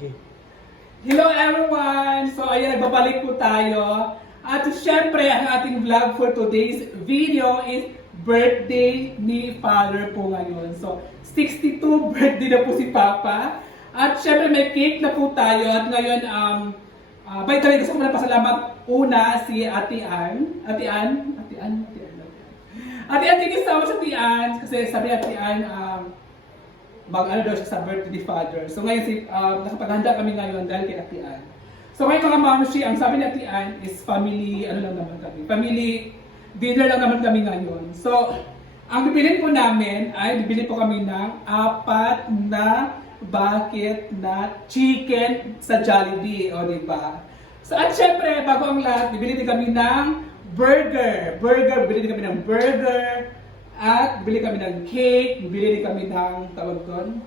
Hello everyone! So ayan, nagbabalik po tayo. At syempre, ang ating vlog for today's video is birthday ni Father po ngayon. So, 62 birthday na po si Papa. At syempre, may cake na po tayo. At ngayon, by the way, gusto ko na pasalamat una si Ate Ann. Ate Ann, thank you so much, Ate Ann. Kasi sabi Ate Ann, mag-ano daw siya sa birthday ni Father. So ngayon, nakapaghanda kami ngayon dahil kay Ate Ann. So ngayon mga mamshi, ang sabi ni Ate Ann is family, ano lang naman kami, family dinner lang naman kami ngayon. So, ang bibilin po namin ay bibili po kami ng 4 na bucket na chicken sa Jollibee, o diba? So at syempre, bago ang lahat, bibili din kami ng bibili din kami ng burger, at bibili kami ng cake, bibili din kami ng tawag doon,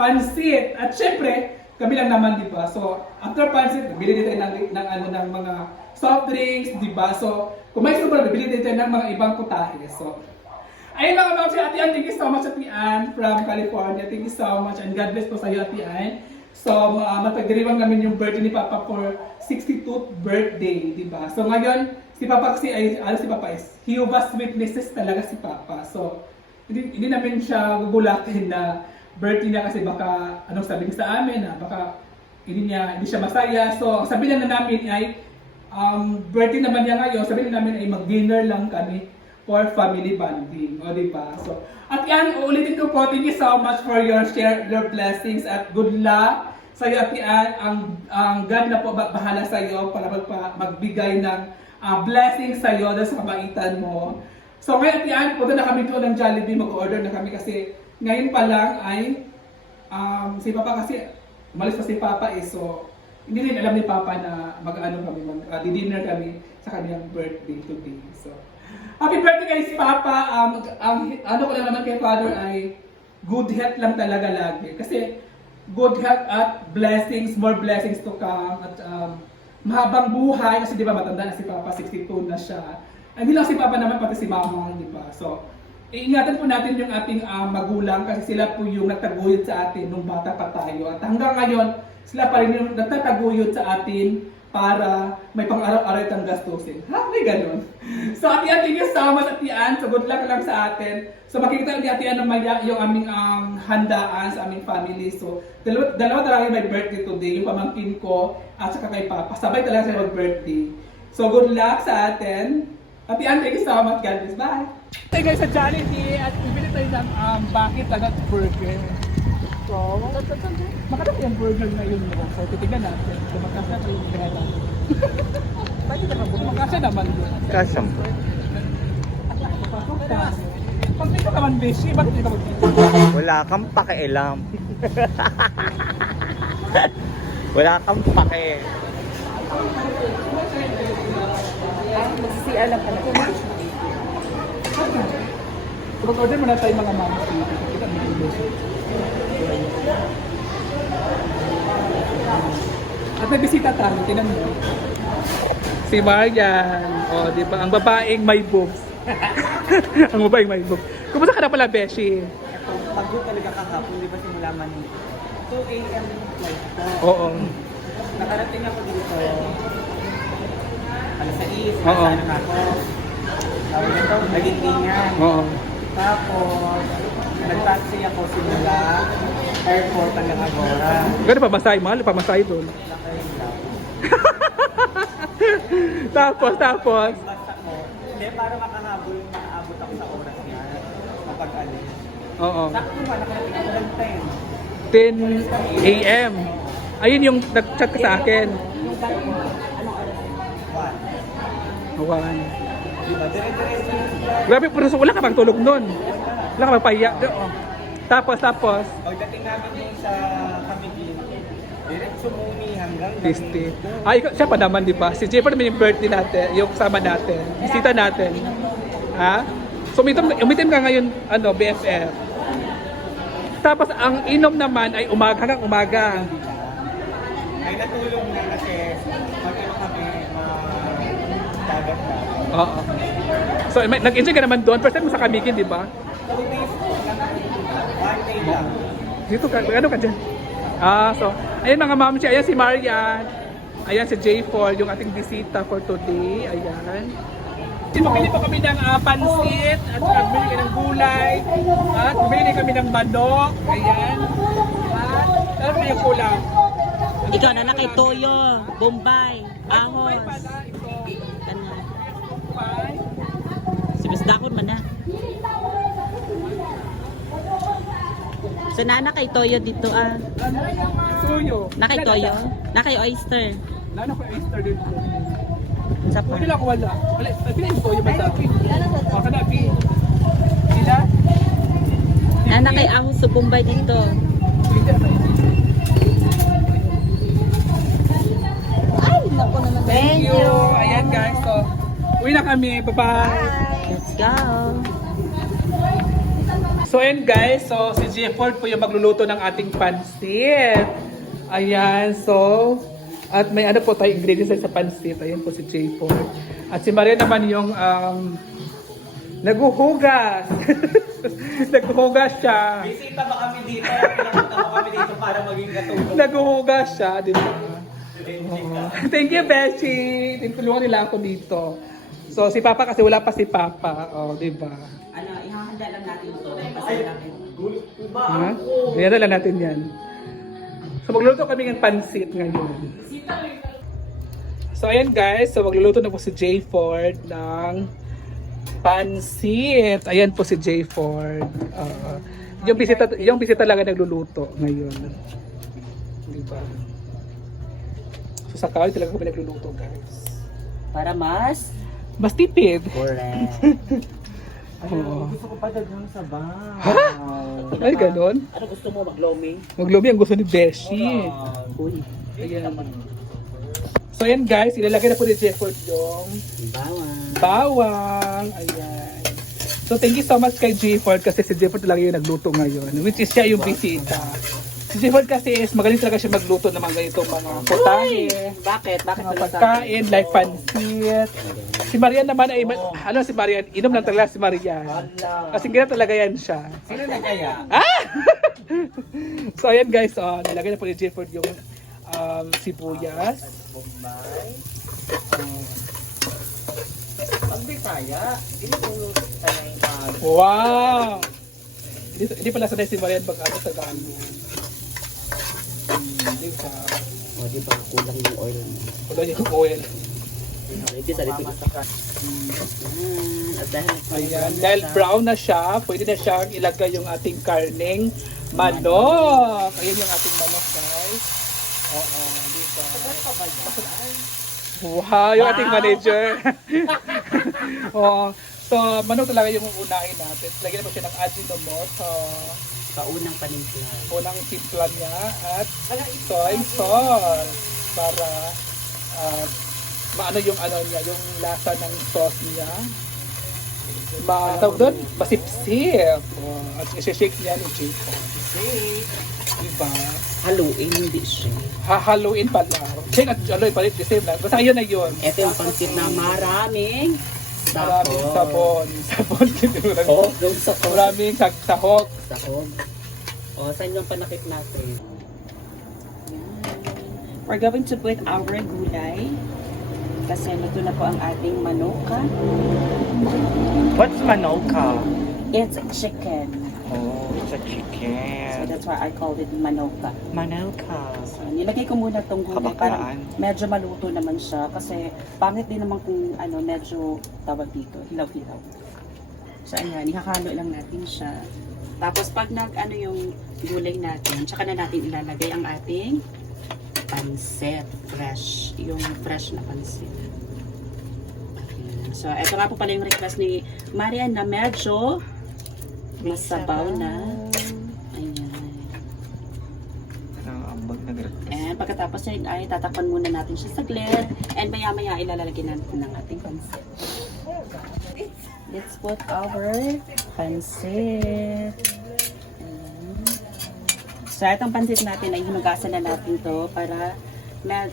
pansit. At syempre, kami lang naman, di ba? So, after pansit, bibili din tayo ng mga soft drinks, di ba? So, kung may sobra, bibili din tayo ng mga ibang putahe. So, ayun mga mamsi, Ate Ann, thank you so much, Ate Ann from California. Thank you so much and God bless po sa iyo, Ate Ann. So, matagdiriwang namin yung birthday ni Papa for 62th birthday, di ba? So, ngayon, si Papa is Jehovah's Witnesses talaga si Papa. So, hindi namin siya gugulatin na birthday niya kasi baka anong sabihin sa amin na baka hindi siya masaya. So, sabihin lang na namin ay birthday naman niya ngayon, sabihin namin ay mag-dinner lang kami for family bonding. O, di ba? So, at yan, uulitin ko po, thank you so much for your share, your blessings at good luck sa iyo, Ate Ann. Ang God na po bahala sa iyo para magbigay ng blessings sa iyo dahil sa kabaitan mo. So ngayon, Ate Ann, punta na kami doon ng Jollibee, mag-order na kami kasi ngayon pa lang ay si Papa kasi, umalis pa si Papa so hindi rin alam ni Papa na mag-ano kami, di-dinner kami sa kanyang birthday today. So, happy birthday kay si Papa. Ang ano ko lang naman kay Father ay good health lang talaga lagi. Kasi good health at blessings, more blessings to come. At mahabang buhay kasi di ba matanda na si Papa, 62 na siya. Hindi lang si Papa naman, pati si Mama, di ba? So, iingatan po natin yung ating magulang kasi sila po yung nagtaguyod sa atin nung bata pa tayo. At hanggang ngayon, sila pa rin yung nagtataguyod sa atin para may pang-araw-araw itang gastusin. Ha? May ganun. So, Ate Ann, thank you so much, Ate Ann. So, good luck lang sa atin. So, makikita ni Ate Ann na maya yung aming handaan sa aming family. So, dalawa talaga may birthday today. Yung pamangkin ko at saka kay Papa. Sabay talaga sila mag-birthday. So, good luck sa atin. Ate Ann, thank you so much. God bless. Bye! Hey guys, sa Jollibee at bibili tayo ng bucket agad burger. So, makatap yung burger na yun mo. So, titignan natin. So, makasya na yung kaya natin. Makasya naman yun. Kasya mo. Pag dito naman, Beshi, bakit dito mag-dito? Wala kang pakialam. Wala kang pake. Magsisiya lang pala. Mag-order muna tayo mga mama. Kita mo yung Beshi. At may bisita tayo, tinan mo. Si Marian. O, di ba? Ang babaeng may boobs. Ang babaeng may boobs. Kumusta ka na pala, Beshi? Pagod talaga kahapon, di ba simula man 2 AM flight ko. Oo. Nakarating ako dito. Alas 6, Oo. nasa na ako. Tawag ito, naging tingan. Oo. Tapos, nag-taxi ako simula airport hanggang Agora. Gano'n pa masay? Mahal pa masay doon. Nakain lang. Tapos. Basta ko, hindi, para makahabol, makaabot ako sa oras niya kapag alis. Oo. Sakto ba, nakarating ako ng 10 AM. Ayun yung nag-chat ka sa akin. 10. Yung galing mo, anong oras? 1. Awan. Diba, dire-diretso yung flight. Grabe, pero wala ka bang tulog nun? Wala ka bang pahiya? Oo. Tapos. Pagdating namin yung sa Camiguin, diretso muni hanggang Tisti. Ah, siya pa naman, di ba? Si Jeffer naman yung birthday natin, yung kasama natin, bisita natin. Ha? So, umitim ka ngayon, BFF. Tapos, ang inom naman ay hanggang umaga. Ay natulong na kasi mag-ano kami, dagat na. Oo. So, nag-enjoy ka naman doon. First time mo sa Camiguin, di ba? 2 days lang, 1 day lang. Dito ka, ano ka dyan? So, ayun mga mamshi, ayan si Marian. Ayan si J4, yung ating bisita for today. Ayan. Bumili pa kami ng pansit, at bumili kami ng gulay, at bumili kami ng manok. Ayan. At ano pa yung kulang? Ikaw na kay Toyo, Bombay, Ay, Ahos. pala, ito. Kanya. Ay. Si Miss Dakon man na. So na kay Toyo dito Suyo. Na kay Toyo, na kay Oyster. Lalo ko Easter dito. Sa Pwede lang wala. Wala. Pila yung Suyo ba sa akin? O, kanapi. Sila? Na kay Ahos sa Bombay dito. Thank you. Ayan guys. So, uwi na kami. Bye-bye. Let's go. So ayan guys, so si Jefford po yung magluluto ng ating pansit. Ayan, so at may ano po tayo ingredients sa pansit. Ayan po si Jefford. At si Maria naman yung naguhugas. Naguhugas siya. Bisita ba kami dito? Pinapunta mo kami dito para maging katulong. Naguhugas siya, di ba? Thank you, Beshi. Tinulungan nila ako dito. So si Papa kasi wala pa si Papa, oh, di ba? Ano, ihahanda lang natin ito. Pasalangin. Ha? Ayan na lang natin yan. So magluluto kami ng pansit ngayon. So ayan guys, so magluluto na po si J Ford ng pansit. Ayan po si J Ford. Yung bisita lang ang nagluluto ngayon. Diba? So sa kawal talaga kami nagluluto guys. Para mas Mas tipid. correct. Oo. Gusto ko pa daghang sabaw. Ay, ganon. Ano gusto mo, maglomi? Maglubi ang gusto ni Beshi. Uy, Ayan. So ayan guys, ilalagay na po ni Jefford yung bawang. bawang. Ayan. So thank you so much kay Jefford kasi si Jefford talaga yung nagluto ngayon. Which is siya yung bisita. Si Jefford kasi is magaling talaga siya magluto ng mga ganitong mga putahe. Bakit? Bakit Mga pala sa pagkain, like pansit. Si Marian naman ay, ano si Marian? Inom lang talaga si Marian. Kasi gina talaga yan siya. Sino na kaya? So ayan guys, nilagay na po ni Jefford yung sibuyas. Bombay. Pag Bisaya, hindi ko sanay Wow! Hindi pala sanay si Marian pag ano sa gano. Di ba? O, di ba? Kulang yung oil. Wala yung oil. Ito sa dito. At dahil Ayan, dahil brown na siya, pwede na siyang ilagay yung ating karneng manok. Ayan yung ating manok guys. Oo, di ba? Wow, yung ating manager. Oo. So, manok talaga yung uunahin natin. Lagyan na po siya ng Ajinomoto. sa unang panimpla. Unang timpla niya at soy sauce para maano yung ano niya, yung lasa ng sauce niya. Tawag doon, masipsip. At isi-shake niya ni Chico. Diba? Haluin, hindi siya. Hahaluin pala. Shake at aloy palit, the same lang. Basta yun na yun. Ito yung pansit na maraming Maraming sabon. Sabon. Oh, yung sahog. Maraming sahog. Sahog. O, saan yung panakit natin? We're going to put our gulay. Kasi luto na po ang ating manoka. What's manoka? It's chicken. Oh, it's a So chicken. that's why I called it manoka. Manoka. So, nilagay ko muna tong gulay. Parang Kabaklaan. medyo maluto naman siya. Kasi pangit din naman kung ano, medyo tawag dito, hilaw-hilaw. So ayan, ihakalo lang natin siya. Tapos pag ano yung gulay natin, tsaka na natin ilalagay ang ating pansit. Fresh. Yung fresh na pansit. Ayan. So ito nga po pala yung request ni Marian na medyo masabaw na. Ayan. Ambag nag-request. And pagkatapos yan ay tatakpan muna natin siya saglit. And maya-maya ilalagay natin ng ating pansit. Let's put our pansit. Ayan. So itong pansit natin ay hinugasan na natin to para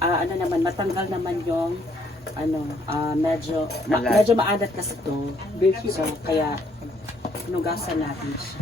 ano naman matanggal naman yung medyo maalat kasi to. So kaya hinugasan natin siya.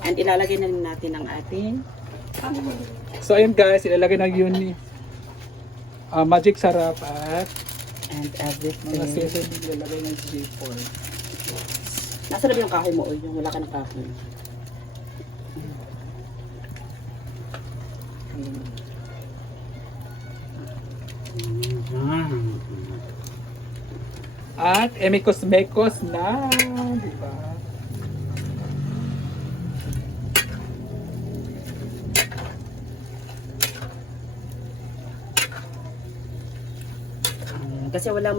Ayan. And ilalagay na natin ang ating So ayun guys, ilalagay ng Uni. Magic sarap at and everything. season ilalagay ng J4. Nasa na yung kahoy mo o yung wala ka ng kahoy? At emikos-mekos na, di ba? Kasi walang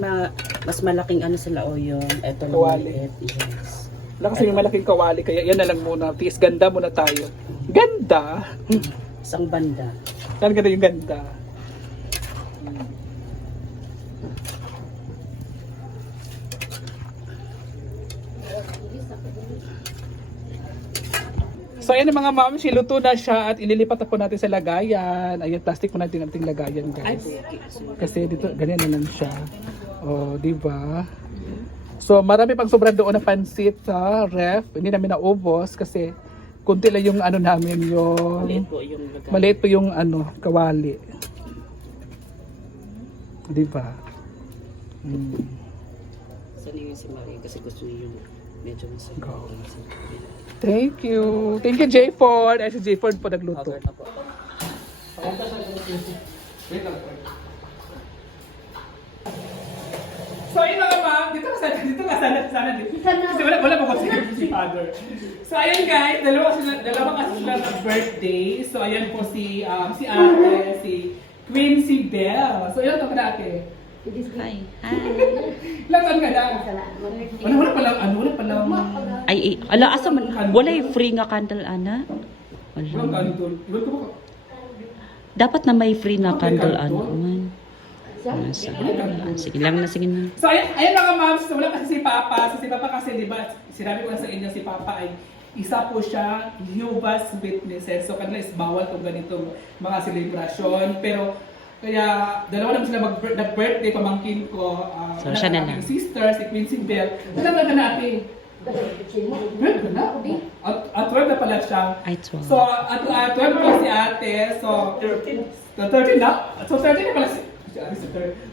mas malaking ano sa laoyong. Ito lang Kawali. maliit. Yes. Wala kasi may malaking kawali, kaya yan na lang muna. Tiis, ganda muna tayo. Ganda! Isang banda. Yan ganda yung ganda. So ayan ang mga mamsi, luto na siya at ililipat na po natin sa lagayan. Ayan, plastic po natin ating lagayan guys. Kasi dito, ganyan na lang siya. O, di ba? So marami pang sobra doon na pansit sa ref. Hindi namin naubos kasi kunti lang yung ano namin, yung Maliit po yung lagay. maliit po yung ano, kawali. Di ba? Saan yung si Marie? Kasi gusto niyo yung medyo masarap. Go. Thank you. Thank you, J4. Ay, si J4 po nagluto. Cover na po. So, ayun mga ma'am, dito ka sana dito. Kasi wala po kasi si father. So, ayun guys, dalawa kasi sila nag-birthday. So, ayun po si ate, si Quincy Bell. So, ayun, ito ka na ate. Hi. Ilang taon ka na? Wala palang, Ay, ala, asa man, wala yung free nga candle, ana? walang Wala. candle. Iwan ko ba? Dapat na may free na Okay, candle, candle. ano man. Sige lang na, sige na. So, ayun mga moms, so, wala kasi si Papa. So, si Papa kasi, di ba, sinabi ko na sa inyo, si Papa ay isa po siya, Jehovah's Witnesses. So, kanila is bawal kung ganito mga selebrasyon. Pero, kaya, dalawa naman sila nag-birthday, pamangkin ko. So, siya na lang. Aking sister, si Quincy Bell. Alam na natin. 12 na? At 12 na pala siya. Ay, 12. So, at 12 po si ate. So, 13 na? So, 13 na pala si...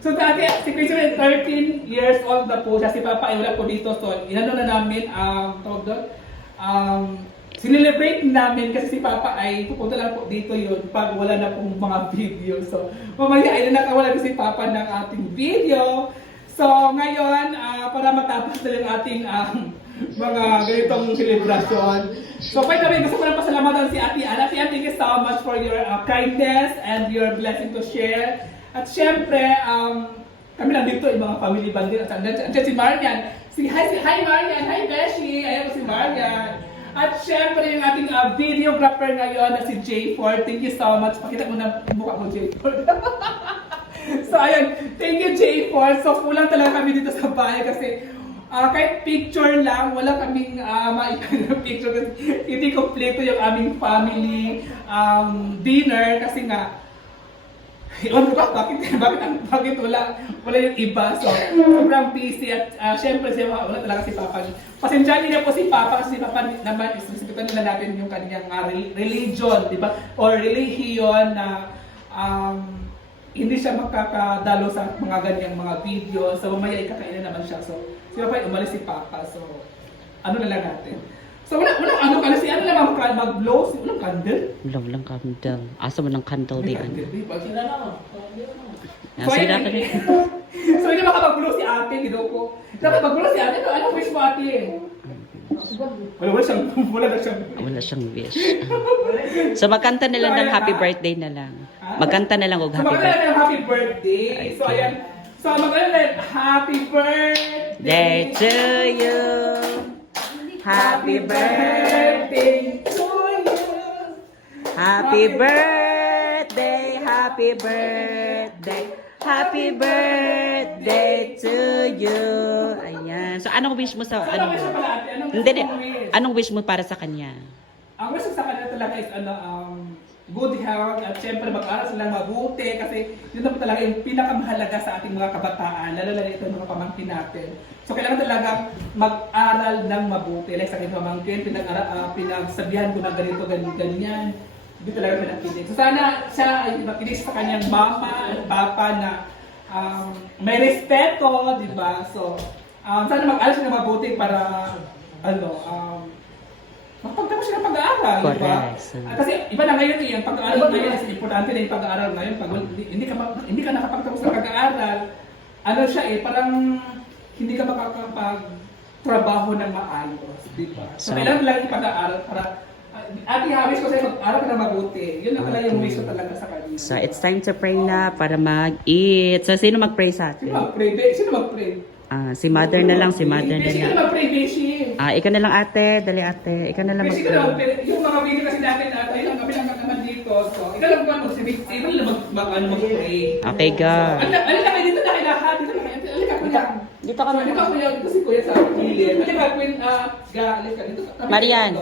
So, dati, si Quincy ay 13 years old na po siya. Si Papa ay wala po dito. So, inano na namin, tawag doon, sinelebrate namin kasi si Papa ay pupunta lang po dito yun pag wala na pong mga video. So, mamaya ay nakawala na si Papa ng ating video. So, ngayon, para matapos na yung ating mga ganitong celebration. So, by the way, gusto ko lang pasalamatan si Ate Ana. Ate Ana, thank you so much for your kindness and your blessing to share. At syempre, kami lang dito, yung mga family bandit. At andyan si Marian. Hi Marian! Hi Beshi! Ayan po si Marian. At syempre, yung ating videographer ngayon na si J4. Thank you so much. Pakita mo na yung mukha mo, J4. So, ayun. Thank you, J4. So, kulang talaga kami dito sa bahay kasi kahit picture lang, wala kaming maikan na picture kasi hindi kompleto yung aming family dinner kasi nga ewan ko ba, bakit wala yung iba. So, sobrang busy at syempre wala talaga si Papa. Pasensyahan niyo po si Papa kasi si Papa naman isisipitan nila natin yung kanyang religion, di ba? Or relihiyon na hindi siya makakadalo sa mga ganyang mga video. So, mamaya ikakainin naman siya. So, si Papa ay umalis si Papa. So, ano na lang natin. So, wala kasi ano lang mag-blow, walang candle. Love lang candle. Asa mo ng candle di, ano? So, Sige na ka ayun. So, hindi makapag-blow si ate, gido ko. Dapat mag-blow si ate, anong wish mo ate? Wala Wala siyang wish. So, magkanta na lang ng happy birthday na lang. Magkanta na lang og So, happy magkala birthday. ng happy birthday. So, ayan. So, magkala ng happy birthday Day to you. Happy birthday. to you. Happy birthday, happy birthday, happy birthday to you. Ayan. So, anong wish mo sa, Anong wish mo pala ate? Hindi, Anong wish? anong wish mo para sa kanya? Ang wish ko sa kanya talaga is good health at syempre mag-aral silang mabuti kasi yun naman talaga yung pinakamahalaga sa ating mga kabataan, lalo na ito mga pamangkin natin. So kailangan talaga mag-aral ng mabuti. Like sa aking pamangkin, pinagsabihan ko na ganito, ganyan. Hindi talaga pinakinig. So sana siya ay makinig sa kanyang mama at papa na may respeto, di ba? So sana mag-aral siya ng mabuti para makapagtapos siya ng pag-aaral, di ba? Correct. Kasi iba na ngayon yung pag-aaral ngayon, is importante na yung pag-aaral ngayon. Pag hindi ka nakapagtapos ng pag-aaral, siya parang hindi ka makakapag-trabaho ng maayos, di ba? So kailangan lang yung pag-aaral para ati habis ko sa'yo, mag-aaral ka na mabuti. Yun ang pala yung wish ko talaga sa kanila. So, it's time to pray na para mag-eat. So, sino mag-pray sa Sino atin? mag-pray? Sino mag-pray? Si mother na lang, si mother na Beshi ka lang. na mag-pray, Beshi. Ikaw na lang ate, dali ate. Ikaw na lang Beshi ka na mag-pray. mag-pray. Yung mga video kasi natin, yun ang kami lang naman dito. So, ikaw lang ba mag-pray? Ikaw lang mag-pray. Okay, go. Alika kayo dito na kayo lahat. Dito na kayo. Alika kuya. Dito ka Alika kuya. Dito si kuya sa gilid. Alika Queen. Alika dito. Marian.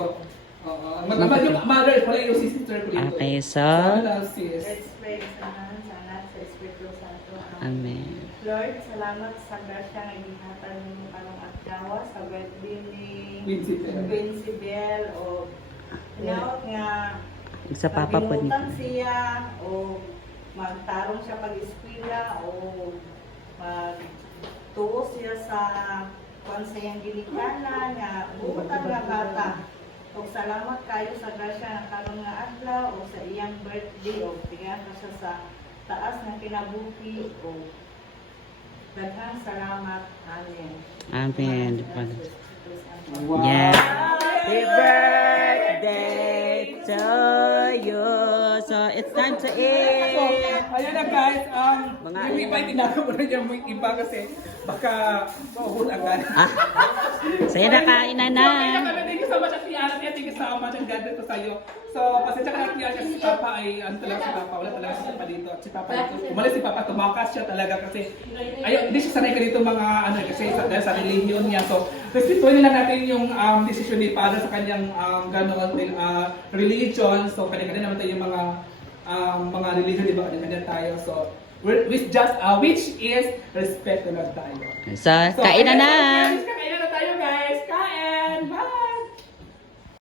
Yung mother pala yung sister ko dito. Okay, so. Sana sis. Let's pray sa Anak, sa Anak, sa Espiritu Santo. Amen. Lord, salamat sa grasya nga gihatan mo karong adlaw sa birthday ni Quincy Bell. Quincy Bell o naot nga Sa papa po ni. paginutan siya o magtarong siya pag-eskwela o magtuo siya sa konseyang ginikanan nga buotan nga bata. O salamat kayo sa grasya nga karong nga adlaw o sa iyang birthday o bigyan ka siya sa taas ng kinabuhi o daghang salamat. Amen. Amen. Wow. Yeah. Happy birthday to you. So, it's time to So, eat. ayan na guys, Mga- yung iba tinako mo na yung iba kasi baka mauhul agad. So, yan na, kain na na. So, kaya kami, thank you so much at Tiana, thank you so much and God bless po sa'yo. So, pasensya ka na Tiana kasi si Papa ay, talaga si Papa, wala talaga si Papa dito. At si Papa dito, umalis si Papa, tumakas siya talaga kasi, hindi siya sanay ka dito mga, kasi dahil sa religion niya. So, respetuhin nila natin yung decision ni Father sa kanyang religion. So, kanya-kanya naman tayo yung mga religion, di ba? Kanya-kanya tayo. So, which is respect na lang tayo. So, kain na na. Kain na